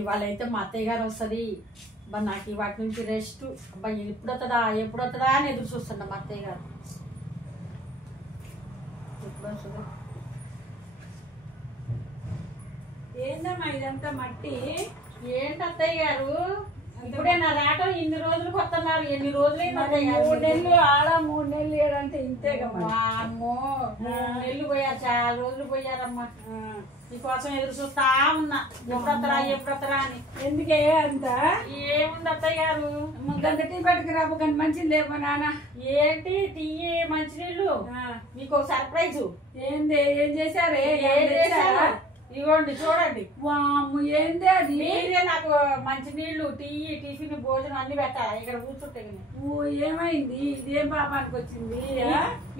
ఇవాళ అయితే మా అత్తయ్య గారు వస్తుంది. అబ్బా నాకు వాటి నుంచి రెస్ట్. అబ్బా ఎప్పుడు వస్తుందా అని ఎదురు చూస్తున్నా. మా అత్తయ్య గారు ఎప్పుడు వస్తుందా? ఏందమ్మా ఇదంతా మట్టి? ఏంటి అత్తయ్య గారు ఇప్పుడే నా రాటం ఇన్ని రోజులకు వస్తున్నారు. ఎన్ని రోజులైంది అత్తయ్య గారు? 3 నెలలు ఆడ 3 నెలలు ఏడంటే ఇంతేగా. అమ్మో 3 నెలలు పోయారు, చాలా రోజులు పోయారమ్మా. నీకోసం ఎదురు చూస్తా ఉన్నా ఎప్పుడొత్తరా అని. ఎందుకే అంత? ఏముంది అత్తయ్య గారు, గంట టీ పెట్టుకు రాబో కానీ మంచిది లేవు నాన్న. ఏంటి టీ మంచినీళ్ళు? మీకు సర్ప్రైజు. ఏంది? ఏం చేశారే? ఏం చేశారు? ఇవ్వండి చూడండి. వామ్ము ఏంది అది? మీరే నాకు మంచినీళ్ళు, టీ, టిఫిన్, భోజనం అన్ని పెట్టాలి ఇక్కడ కూర్చుంటే. ఏమైంది? ఇదేం పాపానికి వచ్చింది?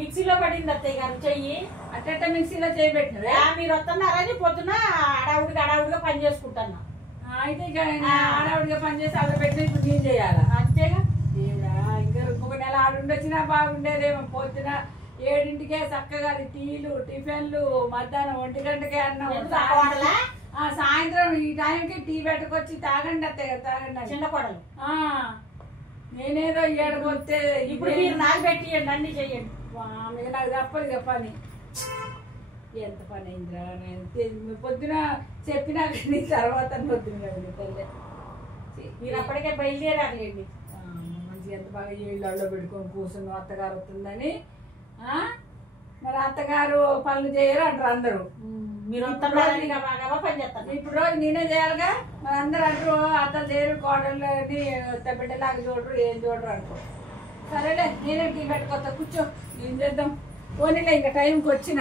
మిక్సీలో పడింది అత్తయ్య గారు చెయ్యి. అట్ట మిక్సీలో చేయబెట్టినవే? మీరు వస్తున్నారని పొద్దున అడావుడిగా పని చేసుకుంటున్నా. అయితే ఆడవిడిగా పనిచేసి అక్కడ పెట్టి ఇప్పుడు నేను చేయాలా? అంతేగా. ఇంకా ఇంకొక నెల ఆడుండొచ్చినా బాగుండేదేమో. పొద్దున 7ంటికే చక్కగా టీలు, టిఫిన్లు, మధ్యాహ్నం 1 గంటకే అన్నం, సాయంత్రం ఈ టైంకి టీ పెట్టుకొచ్చి తాగండి అత్తయ్య తాగండి. చిన్న కొడలు నేనేదో ఏడబోతే ఇప్పుడు మీరు నాకు పెట్టియండి, అన్ని చెయ్యండి. నాకు తప్పదు పని. ఎంత పని అయిందిరా? నేను పొద్దున చెప్పినా కానీ తర్వాత పొద్దున తల్లి మీరు అప్పటికే బయలుదేరారులేండి. మంచిగా ఎంత బాగా ఇళ్ళల్లో పెట్టుకొని కూర్చున్నాం అత్తగారు వస్తుందని. మరి అత్తగారు పనులు చేయరు అంటారు అందరూ. మీరు పని చేస్తారు. ఇప్పుడు రోజు నేనే చేయాలిగా. మరి అందరు అంటారు అత్తలు చేయరు, కోడళ్ళు బిడ్డలాగా చూడరు, ఏం చూడరు అనుకో. సరేలే నేనే టీ పెట్టుకోతా, కూర్చో. ఏం చేద్దాం? పోనీలే ఇంకా టైంకి వచ్చిన